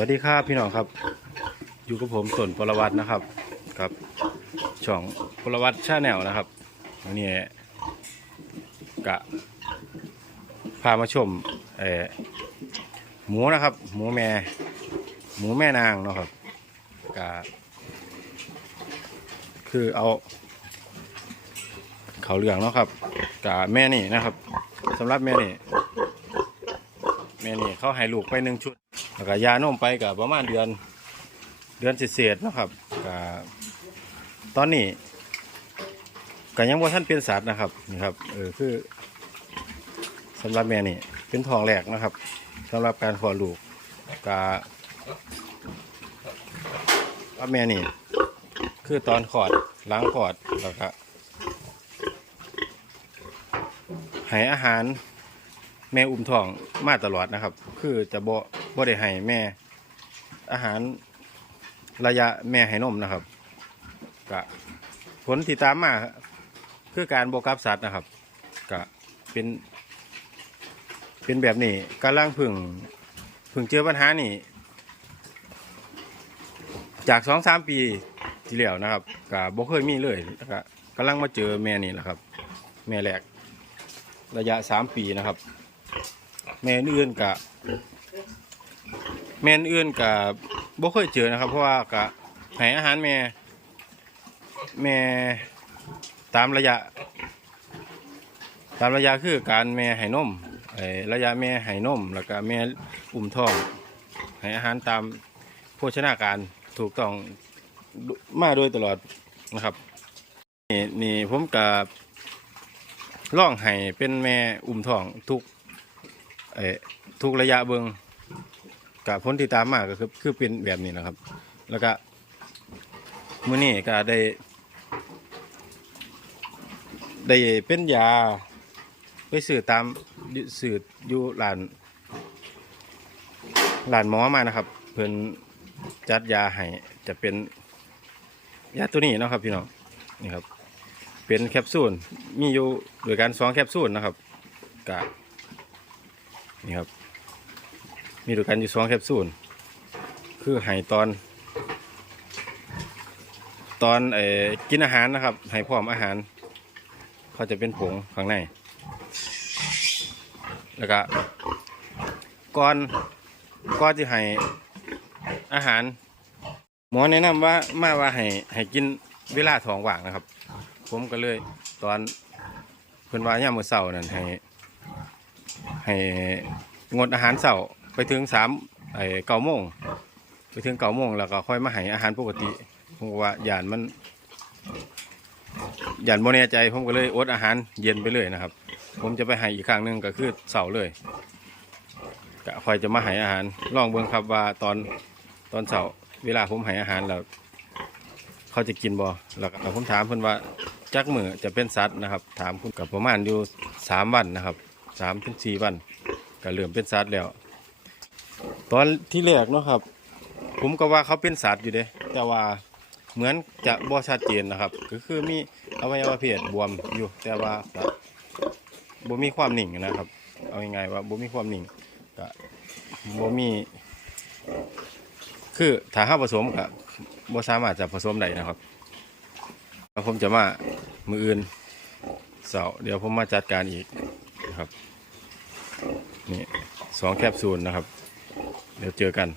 วัสดีครับพี่น้องครับ อยู่กับผมสนปรวัตนะครับครับช่องปรวัตชาแนลนะครับวันนี้กะพามาชมเออหมูนะครับ หมูแม่ หมูแม่นางเนาะครับกะคือเอา เขาเหลืองเนาะครับกะแม่นี่นะครับสำหรับแม่นี่แม่นี่เขาให้ลูกไปหนึ่งชุด แล้วก็ยานมไปกับประมาณเดือนเดือนเศษๆนะครับก็ตอนนี้ก็ยังว่าท่านเป็นสัตว์นะครับนี่ครับเออคือสำหรับแม่นี่เป็นทองแหลกนะครับสำหรับการคลอดลูกก็ว่าแม่นี่ คือตอนขอดล้างขอดแล้วก็ให้อาหาร แม่อุ้มท้องมาตลอดนะครับ คือจะบ่บ่ได้ให้แม่อาหารระยะแม่ให้นมนะครับก็ผลที่ตามมาคือการบกับสัตว์นะครับก็เป็น เป็นแบบนี้กำลังพึ่งพึ่งเจอปัญหานี่ จากสองสามปีที่แล้วนะครับก็บ่เคยมีเลยก็กำลังมาเจอแม่นี่แหละครับ แม่แรกระยะสามปีนะครับ แม่อื่นกับแม่อื่นกับบ่เคยเจอนะครับ เพราะว่ากะให้อาหารแม่ แม่ตามระยะ ตามระยะคือการแม่ให้นมไอ้ระยะแม่ให้นมแล้วก็แม่อุ้มท้องให้อาหารตามโภชนาการถูกต้องมาโดยตลอดนะครับนี่นี่ผมกับล่องให้เป็นแม่อุ้มท้องทุก เออทุกระยะเบิงกับผลที่ตามมาก็คือคือเป็นแบบนี้นะครับ แล้วก็มื้อนี้ก็ได้ ได้เป็นยาไปสื่อตามสื่ออยู่ร้านร้านหมอมานะครับ เพิ่นจัดยาให้จะเป็นยาตัวนี้นะครับพี่น้องนี่ครับเป็นแคปซูลมีอยู่โดยการสองแคปซูลนะครับกะ นี่ครับ มีด้วยกันอยู่สองแคปซูลคือให้ตอน ตอนเอ่อกินอาหารนะครับให้พร้อมอาหาร เขาจะเป็นผงข้างใน แล้วก็ก่อนก่อนที่ให้อาหาร หมอแนะนำว่ามาว่าให้ให้กินเวลาท้องว่างนะครับ ผมก็เลยตอนเพิ่นว่าย่ามมือเช้านั่นให้ ให้งดอาหารเสาร์ไปถึงสามไอ้เก้าโมงไปถึงเก้าโมงแล้วก็ค่อยมาให้อาหารปกติผมว่าหย่านมันหย่านโมเนใจผมก็เลยอดอาหารเย็นไปเลยนะครับ ผมจะไปให้อีกครั้งหนึ่งก็คือเสาร์เลยก็ค่อยจะมาให้อาหารลองเบิ่งครับว่าตอนตอนเสาร์เวลาผมให้อาหารแล้วเขาจะกินบ่แล้วผมถามเพิ่นว่าจักมือจะเป็นสัตว์นะครับ ถามคุณกับประมาณอยู่สามวันนะครับ สามถึงสี่วันก็เริ่มเป็นสัตว์แล้ว ตอนที่แรกเนาะครับ ผมก็ว่าเขาเป็นสัตว์อยู่เด้แต่ว่าเหมือนจะบ่ชัดเจนนะครับ ก็คือมีอวัยวะเพศบวมอยู่ แต่ว่าบ่มีความหนิ่งนะครับ เอาง่ายๆว่าบ่มีความหนิ่งก็บ่มี คือถ้าห้าผสมก็บ่สามารถจะผสมได้นะครับแล้วผมจะมามืออื่นเสาเดี๋ยวผมมาจัดการอีก นะครับ นี่สองแคปซูลนะครับ เดี๋ยวเจอกัน